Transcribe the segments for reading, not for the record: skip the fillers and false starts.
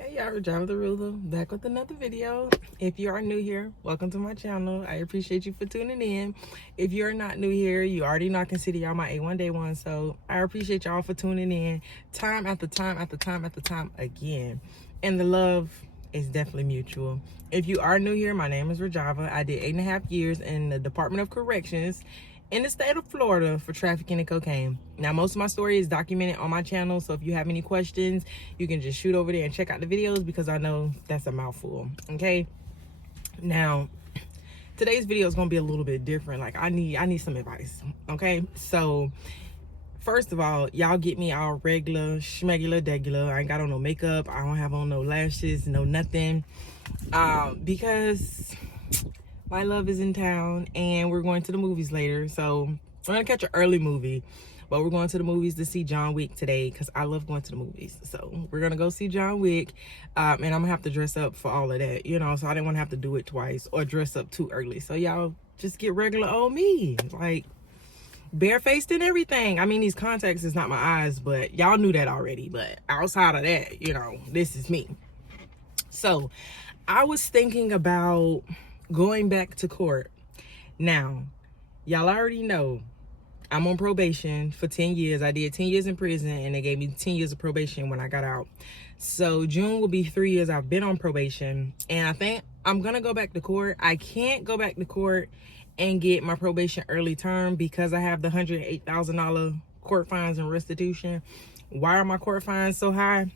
Hey y'all, Rajava the Ruler, back with another video. If you are new here, welcome to my channel. I appreciate you for tuning in. If you're not new here, you already know I consider y'all my A1 day one, so I appreciate y'all for tuning in time after time after time after time again. And the love is definitely mutual. If you are new here, my name is Rajava. I did 8.5 years in the Department of Corrections in the state of Florida for trafficking in cocaine. Now, most of my story is documented on my channel, so if you have any questions, you can just shoot over there and check out the videos because I know that's a mouthful, okay? Now, today's video is gonna be a little bit different. Like, I need some advice, okay? So, first of all, y'all get me all regular, schmegular, degular. I ain't got on no makeup. I don't have on no lashes, no nothing, because my love is in town and we're going to the movies later. So we're gonna catch an early movie, but we're going to the movies to see John Wick today because I love going to the movies. So we're gonna go see John Wick, and I'm gonna have to dress up for all of that, you know, so I didn't want to have to do it twice or dress up too early. So y'all just get regular old me, like barefaced and everything. I mean, these contacts is not my eyes, but y'all knew that already. But outside of that, you know, this is me. So I was thinking about going back to court. Now, y'all already know I'm on probation for 10 years. I did 10 years in prison and they gave me 10 years of probation when I got out. So June will be 3 years I've been on probation, and I think I'm gonna go back to court. I can't go back to court and get my probation early term because I have the $108,000 court fines and restitution. Why are my court fines so high?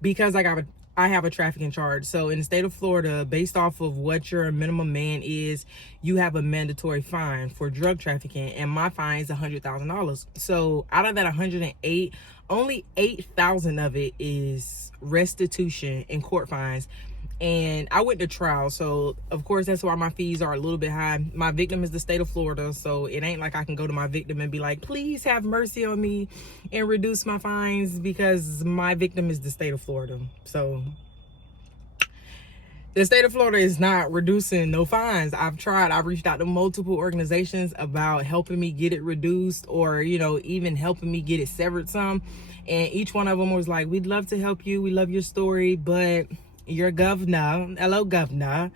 Because I have a trafficking charge. So in the state of Florida, based off of what your minimum man is, you have a mandatory fine for drug trafficking, and my fine is $100,000. So out of that 108, only 8,000 of it is restitution and court fines. And I went to trial, so of course that's why my fees are a little bit high. My victim is the state of Florida, so it ain't like I can go to my victim and be like, please have mercy on me and reduce my fines, because my victim is the state of Florida. So the state of Florida is not reducing no fines. I've reached out to multiple organizations about helping me get it reduced, or, you know, even helping me get it severed some. And each one of them was like, we'd love to help you. We love your story, but your governor, hello governor,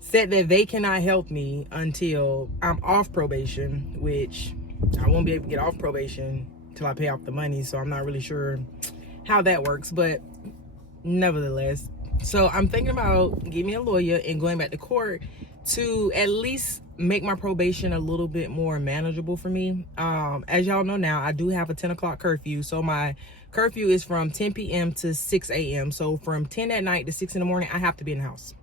said that they cannot help me until I'm off probation, which I won't be able to get off probation till I pay off the money. So I'm not really sure how that works, but nevertheless. So I'm thinking about getting me a lawyer and going back to court to at least make my probation a little bit more manageable for me. As y'all know now, I do have a 10 o'clock curfew. So my curfew is from 10 p.m. to 6 a.m. So from 10 at night to 6 in the morning, I have to be in the house.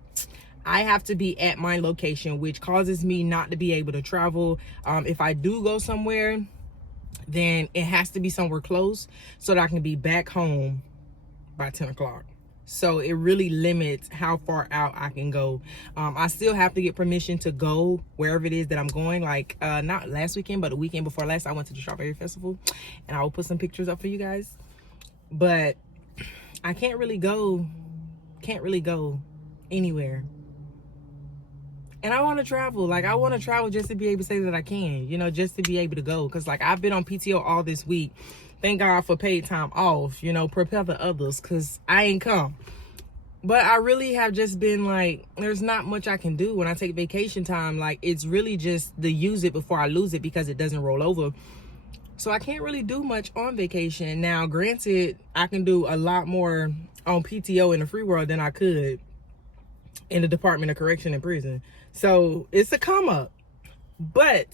I have to be at my location, which causes me not to be able to travel. If I do go somewhere, then it has to be somewhere close so that I can be back home by 10 o'clock. So it really limits how far out I can go. I still have to get permission to go wherever it is that I'm going. Like not last weekend, but the weekend before last, I went to the Strawberry Festival, and I will put some pictures up for you guys. But I can't really go anywhere. And I want to travel. Like, I want to travel just to be able to say that I can, you know, just to be able to go. Because, like, I've been on PTO all this week. Thank God for paid time off, you know, prepare for others, because I ain't come. But I really have just been like, there's not much I can do when I take vacation time. Like, it's really just to use it before I lose it because it doesn't roll over. So I can't really do much on vacation. Now, granted, I can do a lot more on PTO in the free world than I could in the Department of Correction and Prison. So it's a come up. But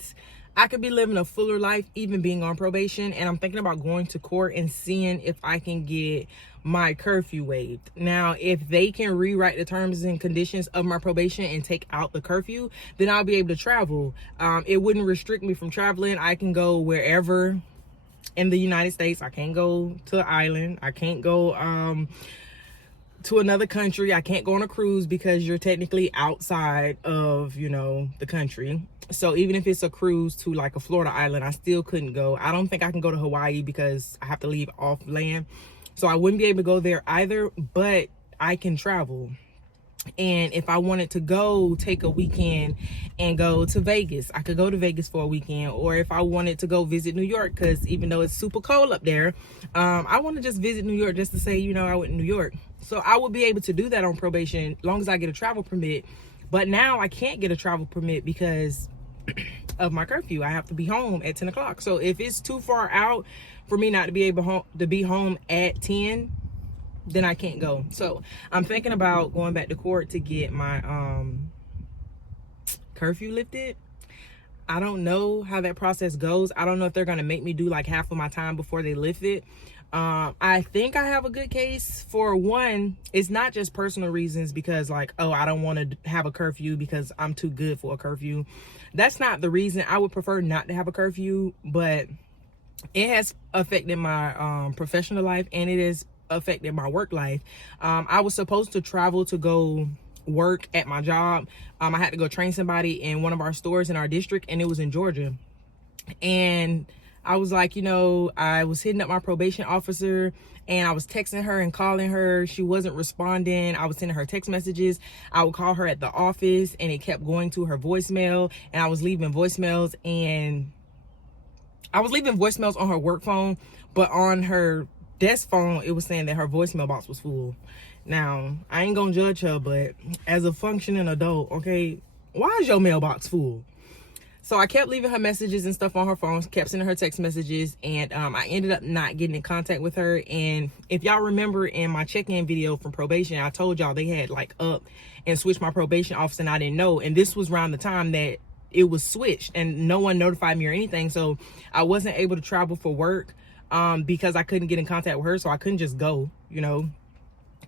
I could be living a fuller life even being on probation, and I'm thinking about going to court and seeing if I can get my curfew waived. Now, if they can rewrite the terms and conditions of my probation and take out the curfew, then I'll be able to travel. It wouldn't restrict me from traveling. I can go wherever in the United States. I can't go to the island. I can't go to another country. I can't go on a cruise because you're technically outside of, you know, the country. So even if it's a cruise to like a Florida island, I still couldn't go. I don't think I can go to Hawaii because I have to leave off land. So I wouldn't be able to go there either, but I can travel. And if I wanted to go take a weekend and go to Vegas, I could go to Vegas for a weekend. Or if I wanted to go visit New York, because even though it's super cold up there, I want to just visit New York just to say, you know, I went to New York. So I will be able to do that on probation as long as I get a travel permit. But now I can't get a travel permit because of my curfew. I have to be home at 10 o'clock. So if it's too far out for me not to be able to be home at 10, then I can't go. So I'm thinking about going back to court to get my curfew lifted. I don't know how that process goes. I don't know if they're gonna make me do like half of my time before they lift it. I think I have a good case. For one, it's not just personal reasons because like, oh, I don't want to have a curfew because I'm too good for a curfew. That's not the reason. I would prefer not to have a curfew, but it has affected my professional life, and it has affected my work life. I was supposed to travel to go work at my job. I had to go train somebody in one of our stores in our district, and it was in Georgia. And I was like, you know, I was hitting up my probation officer, and I was texting her and calling her. She wasn't responding. I was sending her text messages. I would call her at the office, and it kept going to her voicemail, and I was leaving voicemails, and I was leaving voicemails on her work phone, but on her desk phone, it was saying that her voicemail box was full. Now, I ain't gonna judge her, but as a functioning adult, okay, why is your mailbox full? So I kept leaving her messages and stuff on her phone, kept sending her text messages, and I ended up not getting in contact with her. And if y'all remember in my check-in video from probation, I told y'all they had like up and switched my probation officer, and I didn't know. And this was around the time that it was switched and no one notified me or anything. So I wasn't able to travel for work because I couldn't get in contact with her. So I couldn't just go, you know.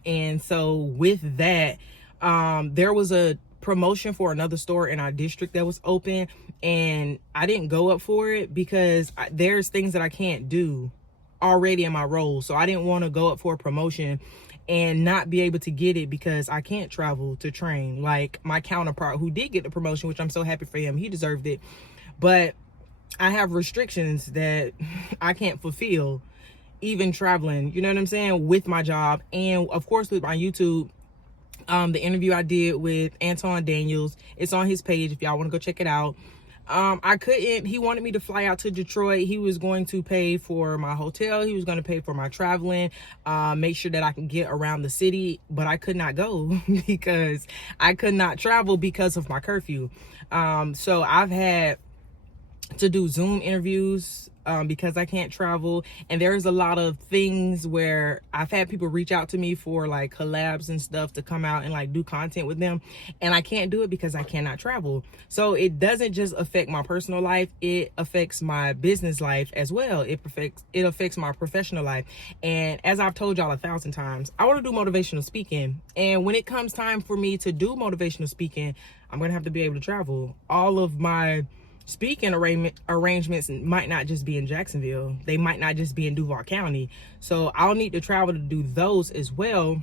And so with that, there was a promotion for another store in our district that was open, and I didn't go up for it because there's things that I can't do already in my role. So I didn't want to go up for a promotion and not be able to get it because I can't travel to train like my counterpart who did get the promotion, which I'm so happy for him. He deserved it. But I have restrictions that I can't fulfill even traveling, you know what I'm saying, with my job. And of course with my YouTube, the interview I did with Anton Daniels, it's on his page if y'all want to go check it out. I couldn't, he wanted me to fly out to Detroit. He was going to pay for my hotel. He was going to pay for my traveling, make sure that I can get around the city, but I could not go because I could not travel because of my curfew. So I've had to do Zoom interviews because I can't travel, and there's a lot of things where I've had people reach out to me for like collabs and stuff to come out and like do content with them, and I can't do it because I cannot travel. So it doesn't just affect my personal life, it affects my business life as well. It affects my professional life. And as I've told y'all 1,000 times, I want to do motivational speaking, and when it comes time for me to do motivational speaking, I'm gonna have to be able to travel. All of my speaking arrangements might not just be in Jacksonville. They might not just be in Duval County. So I'll need to travel to do those as well.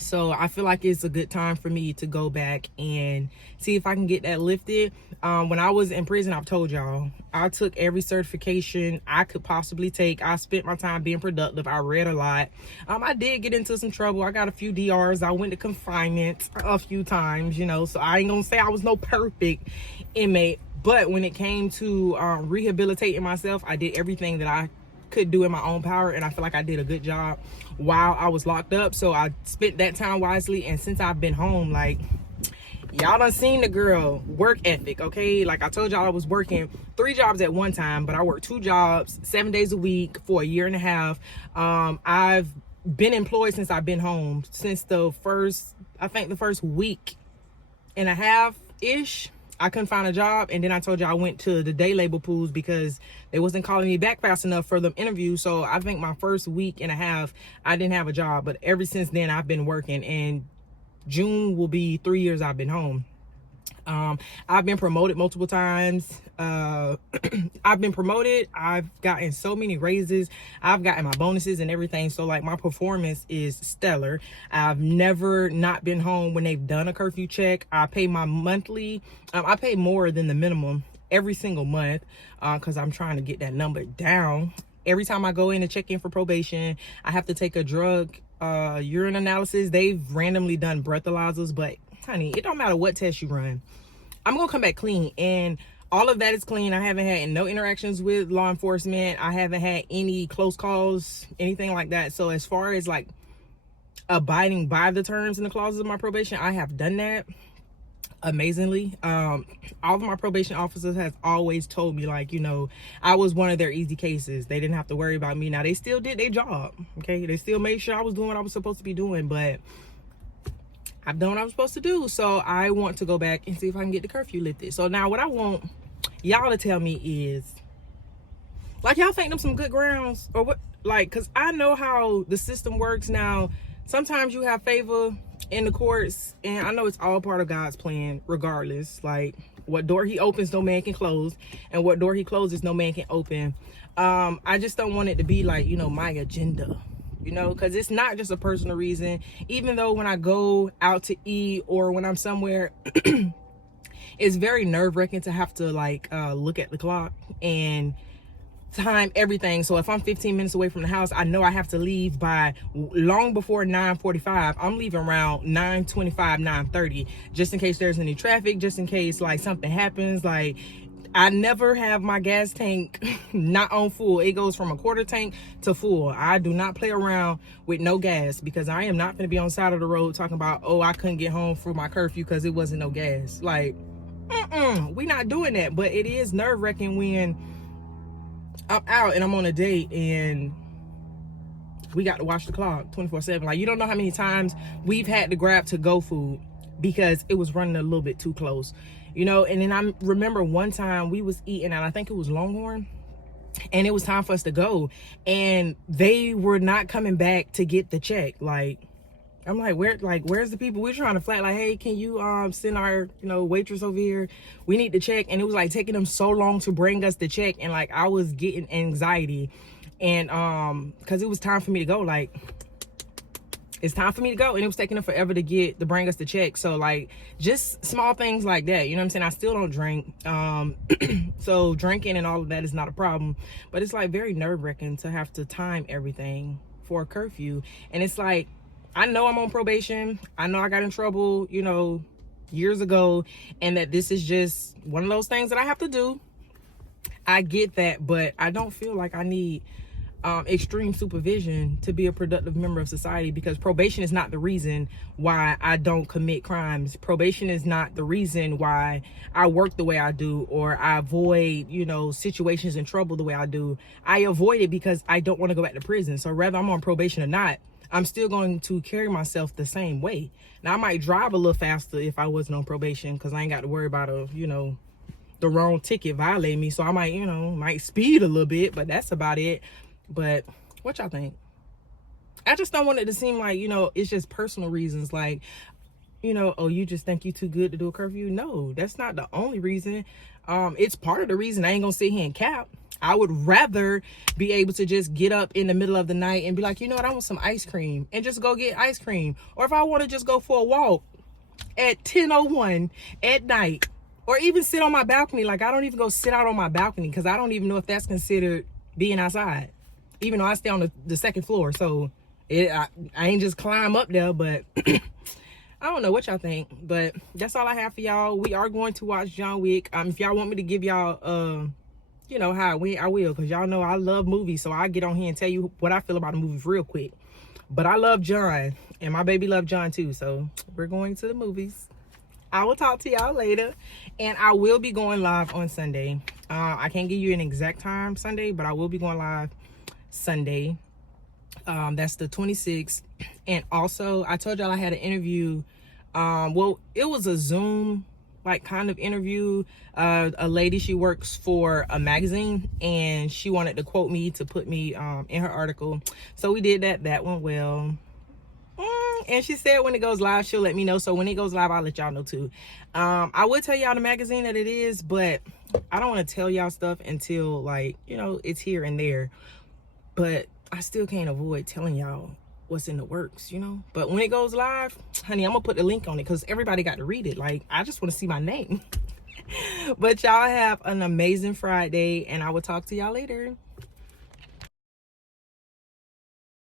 So I feel like it's a good time for me to go back and see if I can get that lifted. When I was in prison, I've told y'all, I took every certification I could possibly take. I spent my time being productive. I read a lot. I did get into some trouble. I got a few DRs. I went to confinement a few times, you know, so I ain't gonna say I was no perfect inmate. But when it came to rehabilitating myself, I did everything that I could do in my own power, and I feel like I did a good job while I was locked up. So I spent that time wisely, and since I've been home, like, y'all done seen the girl work ethic, okay? Like I told y'all, I was working 3 jobs at one time, but I worked 2 jobs 7 days a week for 1.5 years. I've been employed since I've been home, since the first week and a half ish. I couldn't find a job, and then I told you I went to the day labor pools because they wasn't calling me back fast enough for the interview. So I think my first week and a half I didn't have a job, but ever since then I've been working, and June will be 3 years I've been home. I've been promoted multiple times. I've been promoted. I've gotten so many raises. I've gotten my bonuses and everything. So like my performance is stellar. I've never not been home when they've done a curfew check. I pay my monthly. I pay more than the minimum every single month because I'm trying to get that number down. Every time I go in and check in for probation, I have to take a drug urine analysis. They've randomly done breathalyzers, but honey, it don't matter what test you run, I'm gonna come back clean, and all of that is clean. I haven't had no interactions with law enforcement. I haven't had any close calls, anything like that. So as far as like abiding by the terms and the clauses of my probation, I have done that amazingly. All of my probation officers has always told me, like, you know, I was one of their easy cases. They didn't have to worry about me. Now, they still did their job, okay? They still made sure I was doing what I was supposed to be doing, but I've done what I was supposed to do. So I want to go back and see if I can get the curfew lifted. So now what I want y'all to tell me is, like, y'all think them some good grounds or what? Like, because I know how the system works now. Sometimes you have favor in the courts, and I know it's all part of God's plan regardless. Like, what door he opens, no man can close, and what door he closes, no man can open. I just don't want it to be like, you know, my agenda, you know, because it's not just a personal reason. Even though when I go out to eat or when I'm somewhere, it's very nerve-wracking to have to like look at the clock and time everything. So if I'm 15 minutes away from the house, I know I have to leave by long before 9:45. I'm leaving around 9:25, 9:30, just in case there's any traffic, just in case like something happens. Like, I never have my gas tank not on full. It goes from a quarter tank to full. I do not play around with no gas, because I am not going to be on the side of the road talking about, oh, I couldn't get home for my curfew because it wasn't no gas. Like, we not doing that. But it is nerve-wracking when I'm out and I'm on a date and we got to watch the clock 24/7. Like, you don't know how many times we've had to grab to-go food because it was running a little bit too close, you know. And then I remember one time we was eating, and I think it was Longhorn, and it was time for us to go, and they were not coming back to get the check. Like, I'm like, where's the people? We're trying to flat, like, hey, can you send our, you know, waitress over here? We need the check. And it was like taking them so long to bring us the check, and like I was getting anxiety, and because it was time for me to go. Like, it's time for me to go, and it was taking them forever to bring us the check. So like, just small things like that, you know what I'm saying? I still don't drink, so drinking and all of that is not a problem, but it's like very nerve-wracking to have to time everything for a curfew. And it's like, I know I'm on probation. I know I got in trouble, you know, years ago, and that this is just one of those things that I have to do. I get that, but I don't feel like I need extreme supervision to be a productive member of society, because probation is not the reason why I don't commit crimes. Probation is not the reason why I work the way I do, or I avoid, you know, situations and trouble the way I do. I avoid it because I don't want to go back to prison. So whether I'm on probation or not, I'm still going to carry myself the same way. Now, I might drive a little faster if I wasn't on probation, because I ain't got to worry about you know, the wrong ticket violate me. So I might, you know, might speed a little bit, but that's about it. But what y'all think? I just don't want it to seem like, you know, it's just personal reasons. Like, you know, oh, you just think you too good to do a curfew? No, that's not the only reason. It's part of the reason. I ain't gonna sit here and cap. I would rather be able to just get up in the middle of the night and be like, you know what, I want some ice cream, and just go get ice cream. Or if I want to just go for a walk at 10:01 at night, or even sit on my balcony. Like, I don't even go sit out on my balcony, because I don't even know if that's considered being outside, even though I stay on the second floor. So I ain't just climb up there. But I don't know what y'all think, but that's all I have for y'all. We are going to watch John Wick. If y'all want me to give y'all you know, how I will, because y'all know I love movies, so I'll get on here and tell you what I feel about the movies real quick. But I love John, and my baby loved John too, so we're going to the movies. I will talk to y'all later, and I will be going live on Sunday. I can't give you an exact time Sunday, but I will be going live Sunday. That's the 26th. And also, I told y'all I had an interview. Well, it was a Zoom like kind of interview. A lady, she works for a magazine, and she wanted to quote me to put me in her article. So we did that. That went well. And she said when it goes live, she'll let me know. So when it goes live, I'll let y'all know too. I would tell y'all the magazine that it is, but I don't want to tell y'all stuff until, like, you know, it's here and there. But I still can't avoid telling y'all what's in the works, you know. But when it goes live, honey, I'm gonna put the link on it, because everybody got to read it. Like, I just want to see my name. But y'all have an amazing Friday, and I will talk to y'all later.